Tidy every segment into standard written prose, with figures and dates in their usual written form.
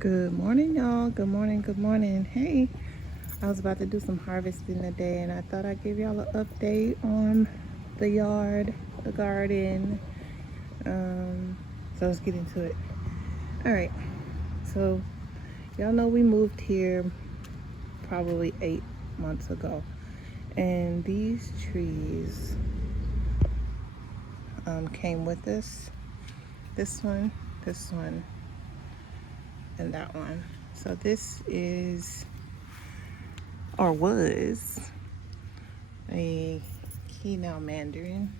Good morning, y'all. Good morning, good morning. Hey, I was about to do some harvesting today and I thought I'd give y'all an update on the yard, the garden. So let's get into it. All right, so y'all know we moved here probably 8 months ago, and these trees came with us. This one, and that one. So this is, or was, a Kino mandarin.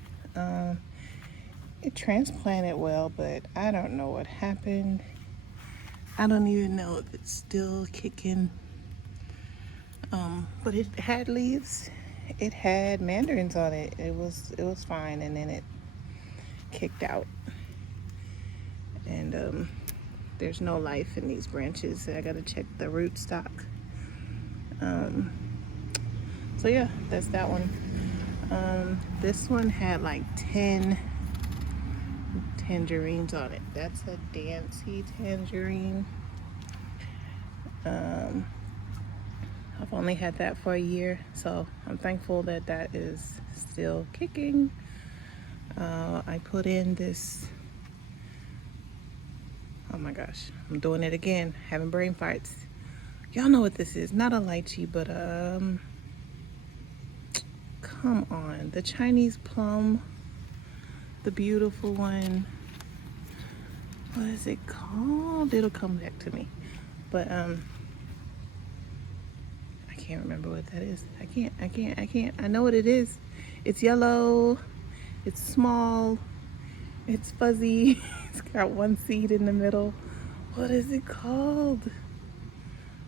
It transplanted well, but I don't know what happened. I don't even know if it's still kicking. But it had leaves. It had mandarins on it. It was fine, and then it kicked out. And there's no life in these branches. I gotta check the rootstock. So yeah, that's that one. This one had like 10 tangerines on it. That's a Dancy tangerine. I've only had that for a year, so I'm thankful that that is still kicking. I put in this, oh my gosh, I'm doing it again, having brain farts. Y'all know what this is. Not a lychee, but come on, the Chinese plum, the beautiful one. What is it called? It'll come back to me. But I can't remember what that is. I can't. I know what it is. It's yellow. It's small. It's fuzzy. It's got one seed in the middle. What is it called?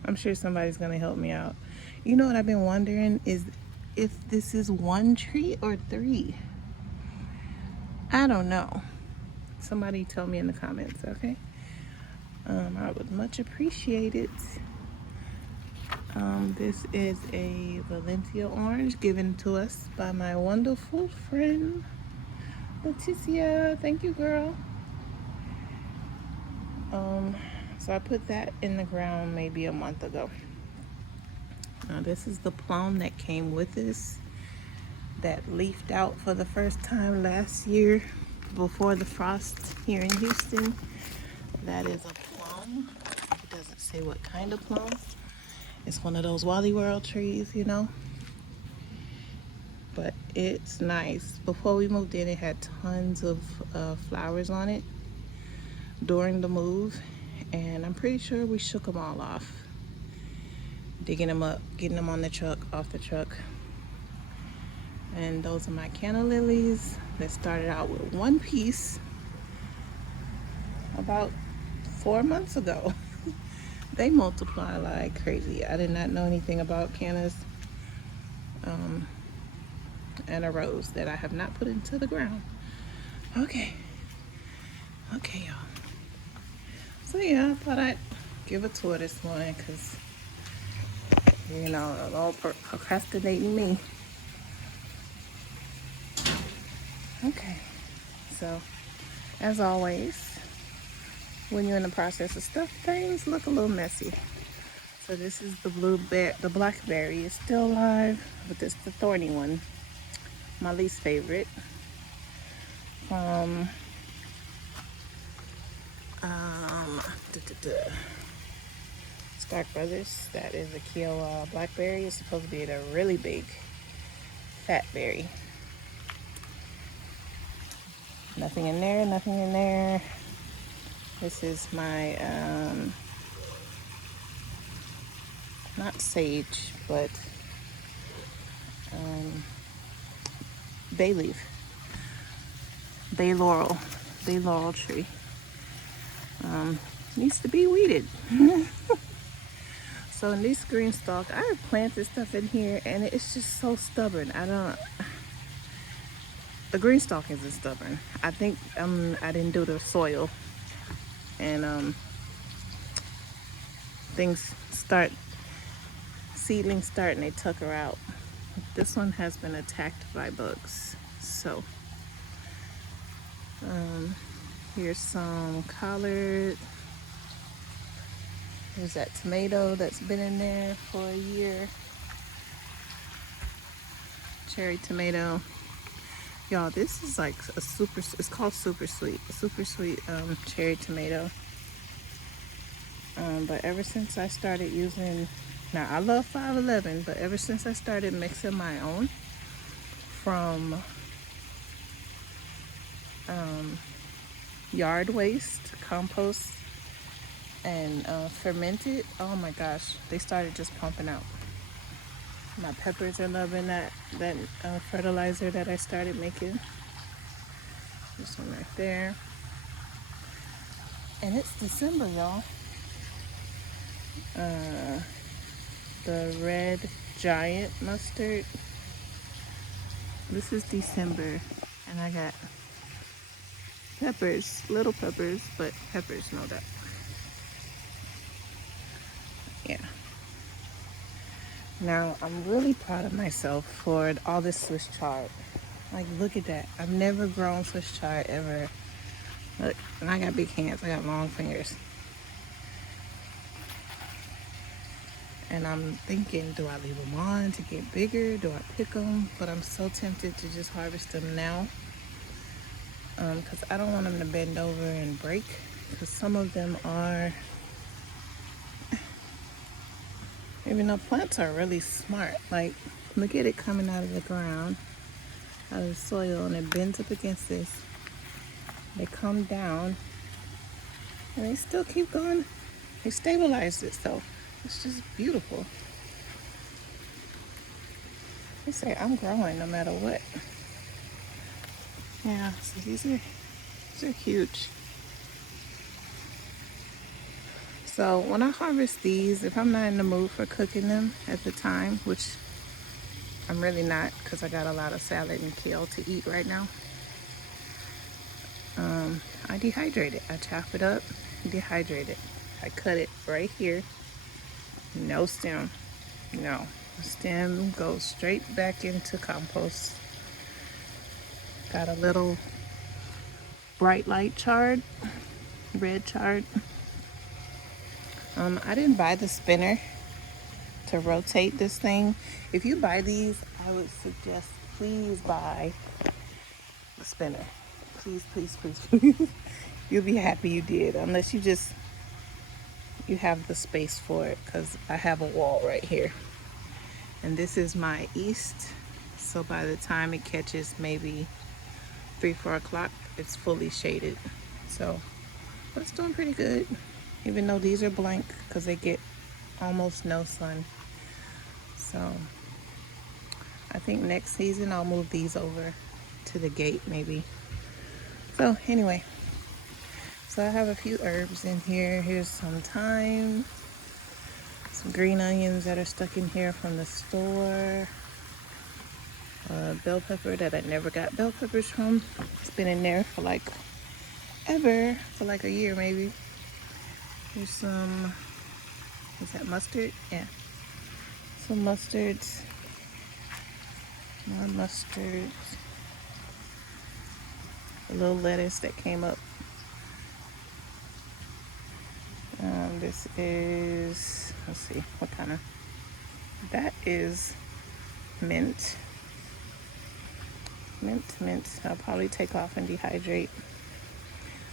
I'm sure somebody's gonna help me out. You know what I've been wondering is if this is one tree or three. I don't know. Somebody tell me in the comments, okay? I would much appreciate it. This is a Valencia Orange given to us by my wonderful friend Leticia. Thank you, girl. So I put that in the ground maybe a month ago. Now this is the plum that came with us, that leafed out for the first time last year before the frost here in Houston. That is a plum. It doesn't say what kind of plum. It's one of those Wally World trees, you know. But it's nice. Before we moved in, it had tons of flowers on it during the move, and I'm pretty sure we shook them all off, digging them up, getting them on the truck, off the truck. And those are my canna lilies that started out with one piece about 4 months ago. They multiply like crazy. I did not know anything about cannas. And a rose that I have not put into the ground. Okay, y'all. So yeah, I thought I'd give a tour this morning because, you know, a little procrastinating me. Okay, so as always, when you're in the process of stuff, things look a little messy. So this is the blackberry is still alive, but it's the thorny one, my least favorite. From Stark Brothers. That is a Kiowa blackberry. It's supposed to be a really big fat berry. Nothing in there, nothing in there. This is my not sage, but bay leaf, bay laurel tree. Needs to be weeded. So in this green stalk, I have planted stuff in here, and it's just so stubborn. The green stalk isn't stubborn. I think I didn't do the soil, and seedlings start and they tucker out. This one has been attacked by bugs. So here's some collard. There's that tomato that's been in there for a year. Cherry tomato. Y'all, this is like a super, it's called super sweet. A super sweet cherry tomato. But ever since I started using, now I love 511, but ever since I started mixing my own from yard waste, compost, and fermented, oh my gosh, they started just pumping out. My peppers are loving that fertilizer that I started making. This one right there. And it's December, y'all. The red giant mustard. This is December, and I got peppers, little peppers, but peppers, no doubt. Yeah. Now, I'm really proud of myself for all this Swiss chard. Like, look at that. I've never grown Swiss chard ever. Look, and I got big hands. I got long fingers. And I'm thinking, do I leave them on to get bigger? Do I pick them? But I'm so tempted to just harvest them now. Because I don't want them to bend over and break. Because some of them are, even though plants are really smart. Like, look at it coming out of the ground, out of the soil, and it bends up against this. They come down, and they still keep going. They stabilize it, so it's just beautiful. They say I'm growing no matter what. Yeah, so these are huge. So when I harvest these, if I'm not in the mood for cooking them at the time, which I'm really not, because I got a lot of salad and kale to eat right now, I dehydrate it. I chop it up, dehydrate it. I cut it right here. No stem. No. The stem goes straight back into compost. Got a little bright light chard, red chard. I didn't buy the spinner to rotate this thing. If you buy these, I would suggest please buy the spinner. Please, please, please, please. You'll be happy you did, unless you have the space for it, because I have a wall right here. And this is my east, so by the time it catches maybe 3-4 o'clock, it's fully shaded. So, but it's doing pretty good, even though these are blank because they get almost no sun. So I think next season I'll move these over to the gate maybe. So anyway, so I have a few herbs in here. Here's some thyme, some green onions that are stuck in here from the store, bell pepper that I never got bell peppers from. It's been in there for like ever, for like a year maybe. Here's some, is that mustard? Yeah, some mustards, more mustards, a little lettuce that came up. This is, let's see, what kind of, that is mint. Mint. I'll probably take off and dehydrate.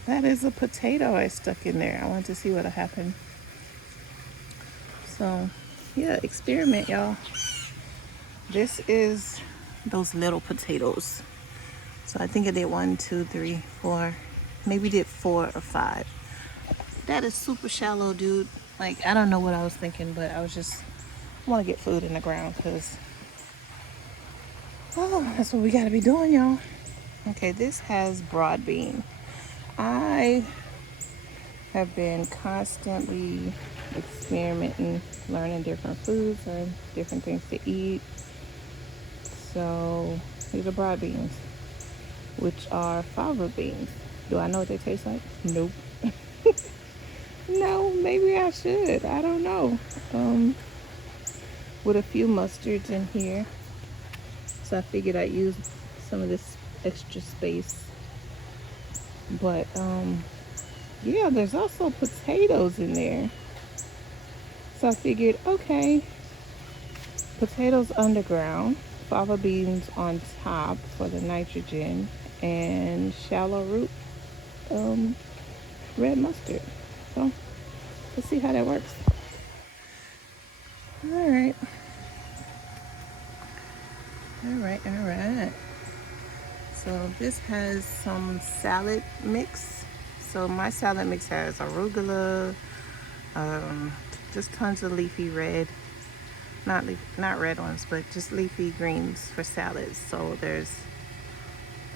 That is a potato I stuck in there. I want to see what'll happen. So, yeah, experiment, y'all. This is those little potatoes. So I think I did 1, 2, 3, 4, maybe did 4 or 5. That is super shallow, dude. Like, I don't know what I was thinking, but I was just, I want to get food in the ground because, oh, that's what we got to be doing, y'all. Okay, this has broad bean. I have been constantly experimenting, learning different foods and different things to eat. So these are broad beans, which are fava beans. Do I know what they taste like? Nope. No, maybe I should. I don't know. With a few mustards in here. So I figured I'd use some of this extra space. But yeah, there's also potatoes in there. So I figured, okay, potatoes underground, fava beans on top for the nitrogen, and shallow root red mustard. So let's see how that works. All right. All right. So this has some salad mix. So my salad mix has arugula, just tons of leafy red, not red ones, but just leafy greens for salads. So there's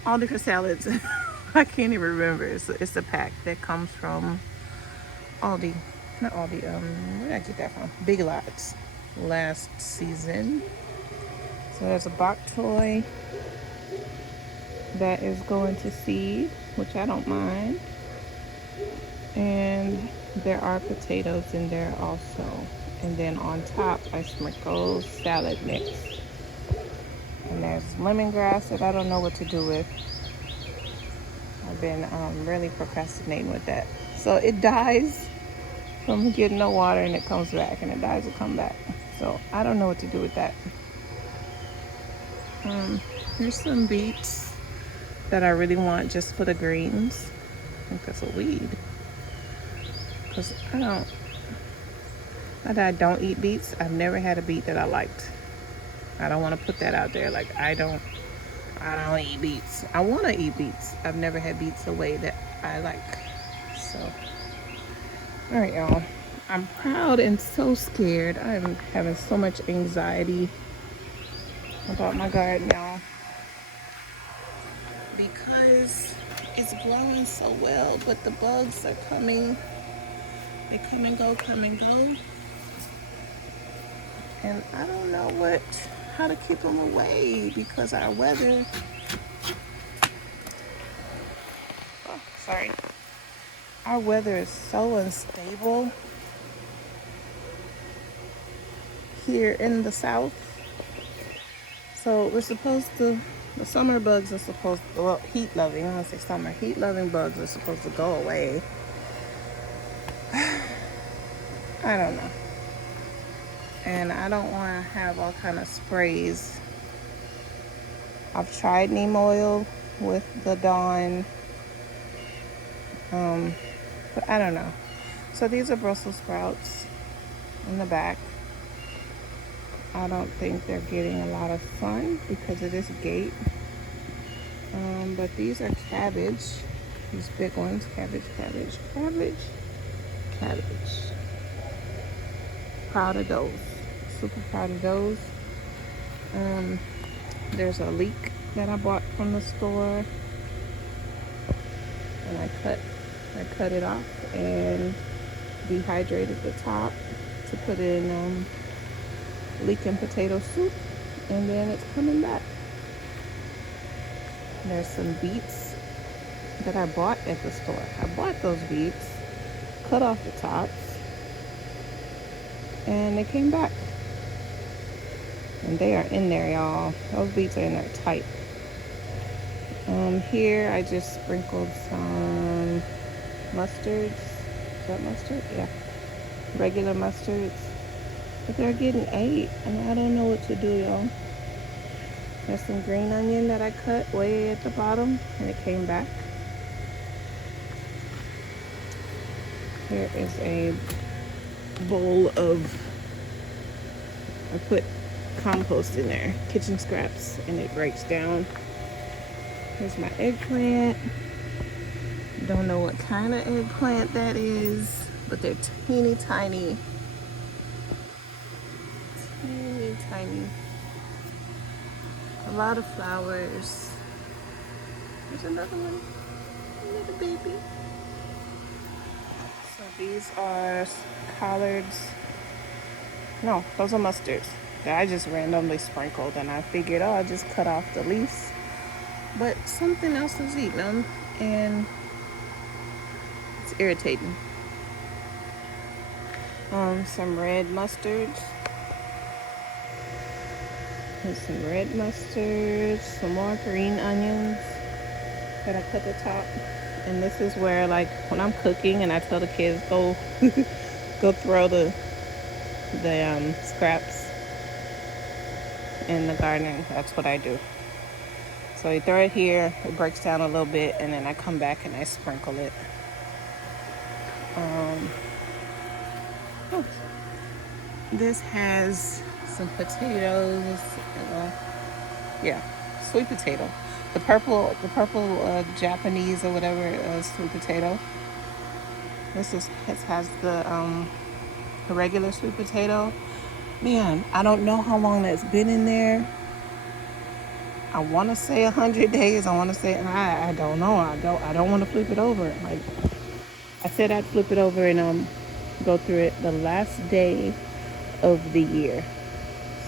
all different salads. I can't even remember. It's a pack that comes from Aldi, not Aldi. Where did I get that from? Big Lots last season. So there's a bok choy that is going to seed, which I don't mind. And there are potatoes in there also. And then on top, I sprinkle salad mix. And there's lemongrass that I don't know what to do with. I've been really procrastinating with that. So it dies from getting no water and it comes back, and it dies and comes back. So I don't know what to do with that. There's some beets that I really want just for the greens. I think that's a weed. Because not that I don't eat beets. I've never had a beet that I liked. I don't want to put that out there. Like, I don't eat beets. I want to eat beets. I've never had beets a way that I like. So, all right, y'all. I'm proud and so scared. I'm having so much anxiety about my garden, y'all. Because it's growing so well, but the bugs are coming. They come and go, come and go. And I don't know how to keep them away because our weather, our weather is so unstable here in the South. So we're supposed to, the summer bugs are supposed to, well, heat loving, I want to say summer, heat loving bugs are supposed to go away. I don't know. And I don't want to have all kind of sprays. I've tried neem oil with the Dawn, but I don't know. So these are Brussels sprouts in the back. I don't think they're getting a lot of sun because of this gate. But these are cabbage. These big ones, cabbage. Proud of those. Super proud of those. There's a leek that I bought from the store. And I cut it off and dehydrated the top to put in leek and potato soup, and then it's coming back. There's some beets that I bought at the store. I bought those beets, cut off the tops, and they came back. And they are in there, y'all. Those beets are in there tight. Here I just sprinkled some mustards. Is that mustard? Yeah. Regular mustards. But they're getting 8, and I don't know what to do, y'all. There's some green onion that I cut way at the bottom, and it came back. Here is a bowl of, I put compost in there, kitchen scraps, and it breaks down. Here's my eggplant. Don't know what kind of eggplant that is, but they're teeny tiny. Tiny. A lot of flowers. There's another one. Little baby. So these are collards. No, those are mustards that I just randomly sprinkled, and I figured, oh, I'll just cut off the leaves. But something else is eating them, and it's irritating. Some red mustards. There's some red mustards, some more green onions that I cut the top. And this is where, like, when I'm cooking and I tell the kids, go throw the the scraps in the garden, that's what I do. So you throw it here, it breaks down a little bit, and then I come back and I sprinkle it. This has some potatoes. Yeah, sweet potato. The purple Japanese or whatever sweet potato. This has the regular sweet potato. Man, I don't know how long that's been in there. I want to say 100 days. I want to say I don't know. I don't want to flip it over. Like I said, I'd flip it over and go through it the last day of the year.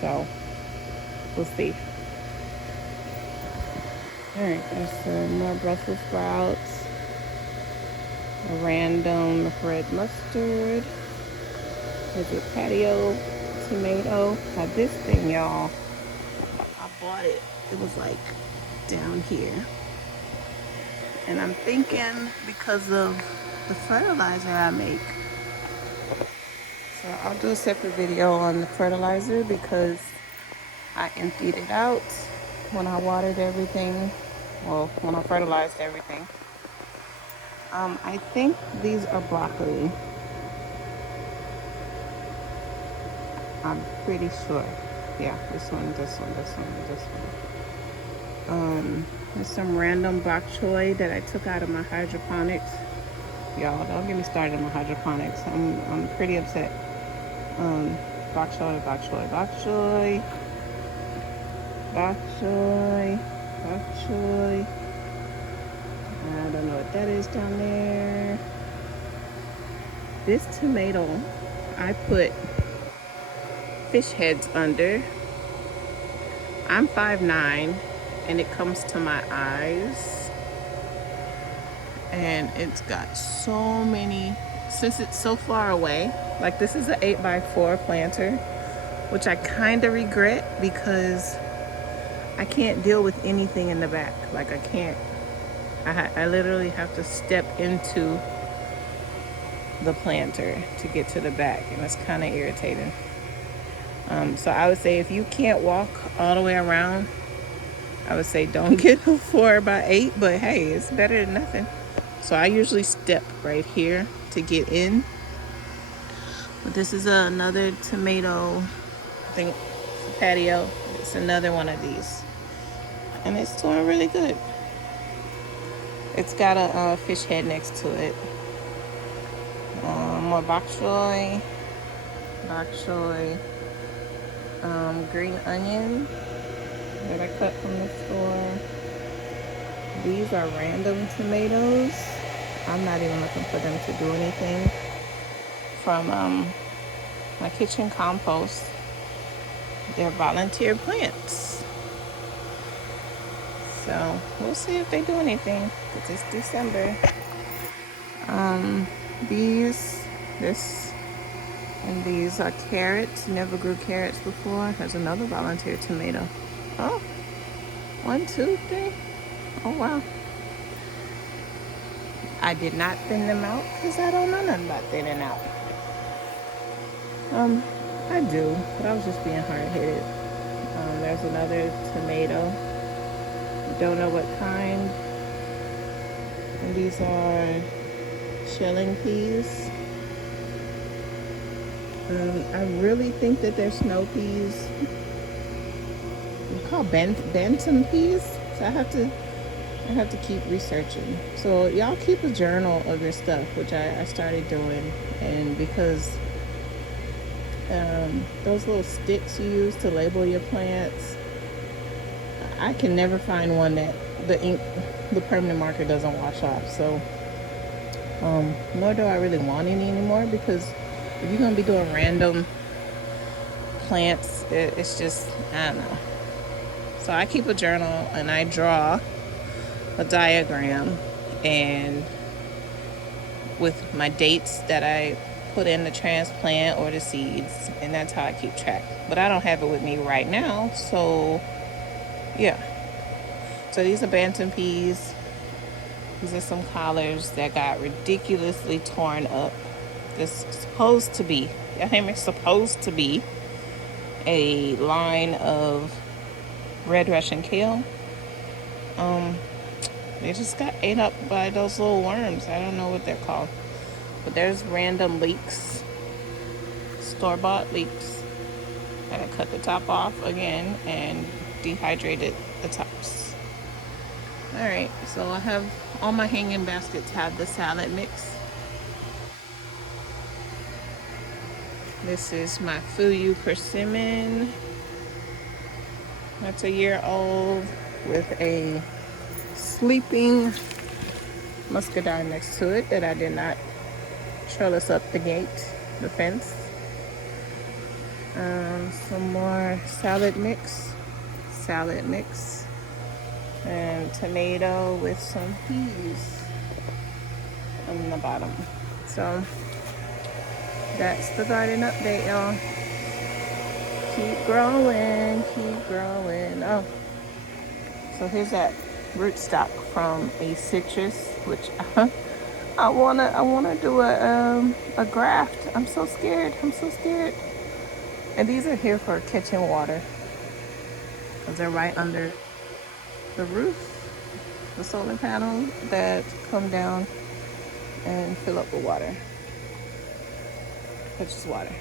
So we'll see. All right, there's some more Brussels sprouts, a random red mustard. There's a Patio Tomato. Now this thing, y'all, I bought it. It was like down here. And I'm thinking because of the fertilizer I make. So I'll do a separate video on the fertilizer because I emptied it out when I watered everything. Well, when I fertilized everything. I think these are broccoli. I'm pretty sure. Yeah, this one. There's some random bok choy that I took out of my hydroponics. Y'all, don't get me started on my hydroponics. I'm pretty upset. Bok choy. I don't know what that is down there. This tomato, I put fish heads under. I'm 5'9", and it comes to my eyes. And it's got so many, since it's so far away, like this is an 8x4 planter, which I kind of regret because I can't deal with anything in the back. Like I can't, I literally have to step into the planter to get to the back, and it's kind of irritating. So I would say if you can't walk all the way around, I would say don't get a 4x8, but hey, it's better than nothing. So I usually step right here to get in. But this is another tomato, I think it's a patio. It's another one of these. And it's doing really good. It's got a fish head next to it. More bok choy, green onion that I cut from the store. These are random tomatoes. I'm not even looking for them to do anything. From my kitchen compost. They're volunteer plants. So we'll see if they do anything, because it's December. These are carrots. Never grew carrots before. There's another volunteer tomato. Oh, 1, 2, 3. Oh wow. I did not thin them out because I don't know nothing about thinning out. I do, but I was just being hard-headed. There's another tomato. Don't know what kind. And these are shelling peas. I really think that they're snow peas. They're called bantam peas. So I have to keep researching. So y'all keep a journal of your stuff, which I started doing, and because those little sticks you use to label your plants, I can never find one that the permanent marker doesn't wash off. So nor do I really want any anymore, because if you're gonna be doing random plants, it's just, I don't know. So I keep a journal and I draw a diagram and with my dates that I put in the transplant or the seeds, and that's how I keep track. But I don't have it with me right now, so yeah. So these are bantam peas. These are some collards that got ridiculously torn up. This is supposed to be, I think it's supposed to be a line of red Russian kale. They just got ate up by those little worms. I don't know what they're called. But there's random leeks, store-bought leeks. And I cut the top off again and dehydrated the tops. Alright, so I have all my hanging baskets have the salad mix. This is my Fuyu persimmon. That's a year old with a sleeping muscadine next to it that I did not trellis up the gate, the fence. Some more salad mix, and tomato with some peas on the bottom. So that's the garden update, y'all. Keep growing, keep growing. Oh, so here's that rootstock from a citrus, which I wanna do a graft. I'm so scared. And these are here for kitchen water, because they're right under the roof, the solar panel that come down and fill up with water, which is water.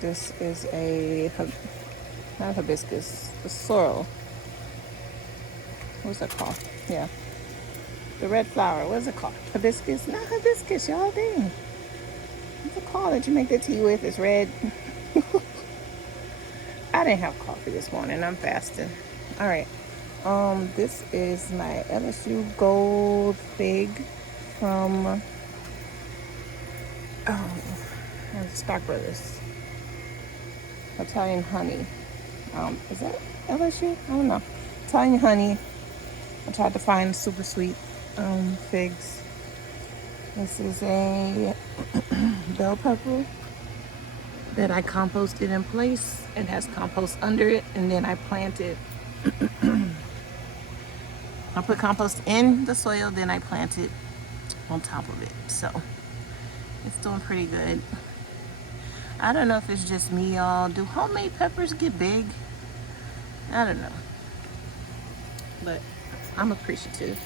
This is not hibiscus, the sorrel. What's that called? Yeah. The red flower, what is it called? Hibiscus? Not hibiscus, y'all, dang. What's it called that you make the tea with? It's red. I didn't have coffee this morning, I'm fasting. All right. This is my Lsu Gold Fig from Stock Brothers. Italian honey. Is that LSU? I don't know. Italian honey. I tried to find super sweet figs. This is a bell pepper that I composted in place. It has compost under it, and then I planted. I put compost in the soil, then I planted on top of it. So it's doing pretty good. I don't know if it's just me, y'all. Do homemade peppers get big? I don't know. But I'm appreciative.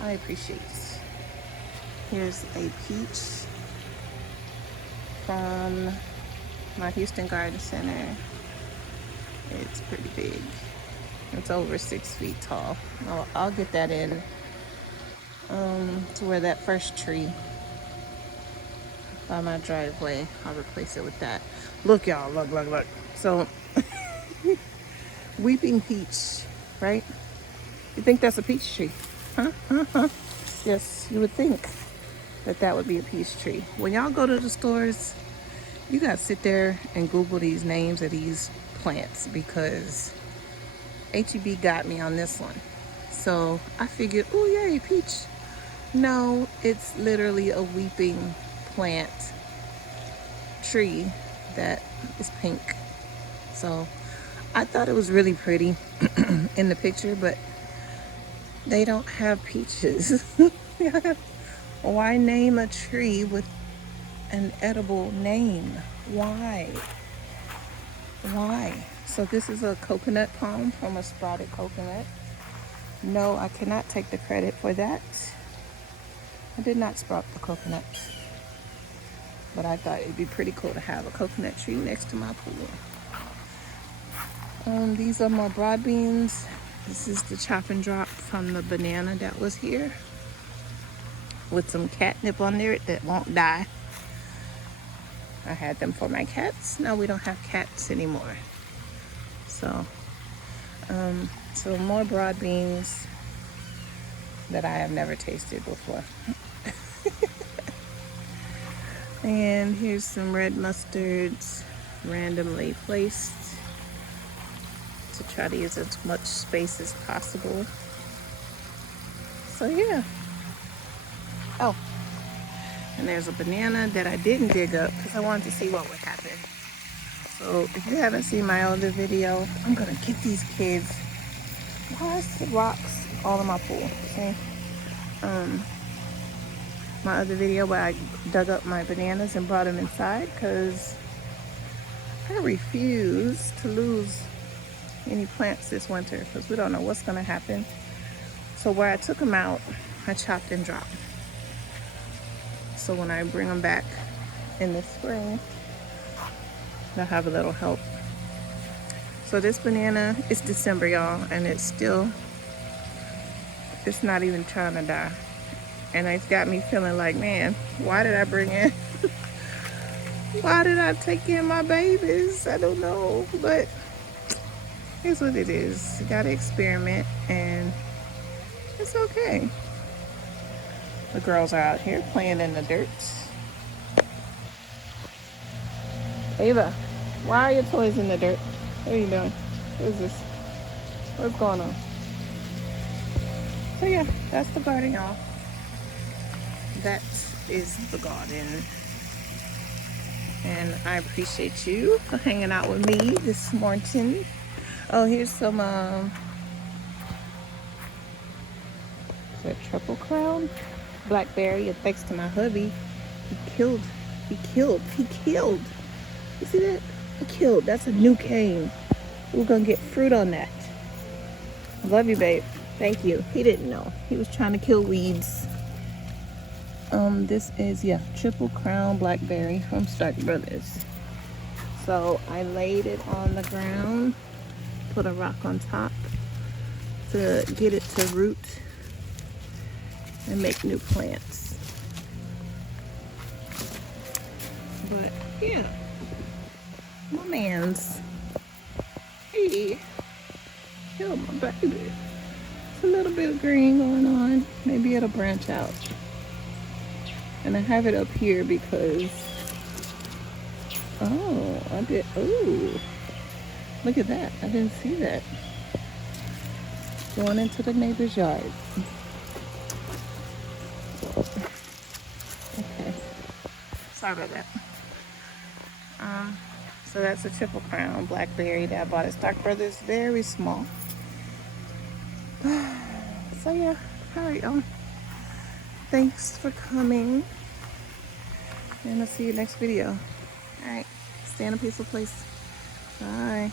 I appreciate it. Here's a peach from my Houston Garden Center. It's pretty big. It's over 6 feet tall. I'll get that in to where that first tree by my driveway. I'll replace it with that. Look, y'all, look. So, weeping peach, right? You think that's a peach tree? Huh? Yes, you would think that would be a peach tree. When y'all go to the stores, you gotta sit there and Google these names of these plants, because HEB got me on this one. So I figured, oh yay, peach. No, it's literally a weeping plant tree that is pink. So I thought it was really pretty in the picture, but they don't have peaches. Why name a tree with an edible name? Why? So this is a coconut palm from a sprouted coconut. No, I cannot take the credit for that. I did not sprout the coconut, but I thought it'd be pretty cool to have a coconut tree next to my pool. These are my broad beans. This is the chop and drop from the banana that was here, with some catnip on there that won't die. I had them for my cats. Now we don't have cats anymore. So, so more broad beans that I have never tasted before. And here's some red mustards, randomly placed to try to use as much space as possible. So yeah. Oh, and there's a banana that I didn't dig up because I wanted to see what would happen. So if you haven't seen my other video, I'm gonna get these kids. Why is the rocks all in my pool? See? my other video where I dug up my bananas and brought them inside, because I refuse to lose any plants this winter because we don't know what's going to happen. So where I took them out, I chopped and dropped. So when I bring them back in the spring, they'll have a little help. So this banana, it's December, y'all, and it's not even trying to die. And it's got me feeling like, man, why did I bring in, why did I take in my babies? I don't know, but here's what it is. You gotta experiment, and it's okay. The girls are out here playing in the dirt. Ava, why are your toys in the dirt? What are you doing? What is this? What's going on? So yeah, that's the garden, y'all. That is the garden. And I appreciate you for hanging out with me this morning. Oh, here's some is that Truffle crown? Blackberry, and thanks to my hubby, he killed. You see that? He killed. That's a new cane. We're gonna get fruit on that. I love you, babe. Thank you. He didn't know. He was trying to kill weeds. This is, yeah, Triple Crown Blackberry from Stark Brothers. So I laid it on the ground, put a rock on top to get it to root and make new plants. But yeah, my man's, hey, kill my baby. It's a little bit of green going on. Maybe it'll branch out. And I have it up here because, oh, look at that. I didn't see that. Going into the neighbor's yard. Okay. Sorry about that. So that's a Triple Crown Blackberry that I bought at Stark Brothers. Very small. So yeah, alright y'all. Thanks for coming. And I'll see you next video. Alright. Stay in a peaceful place. Bye.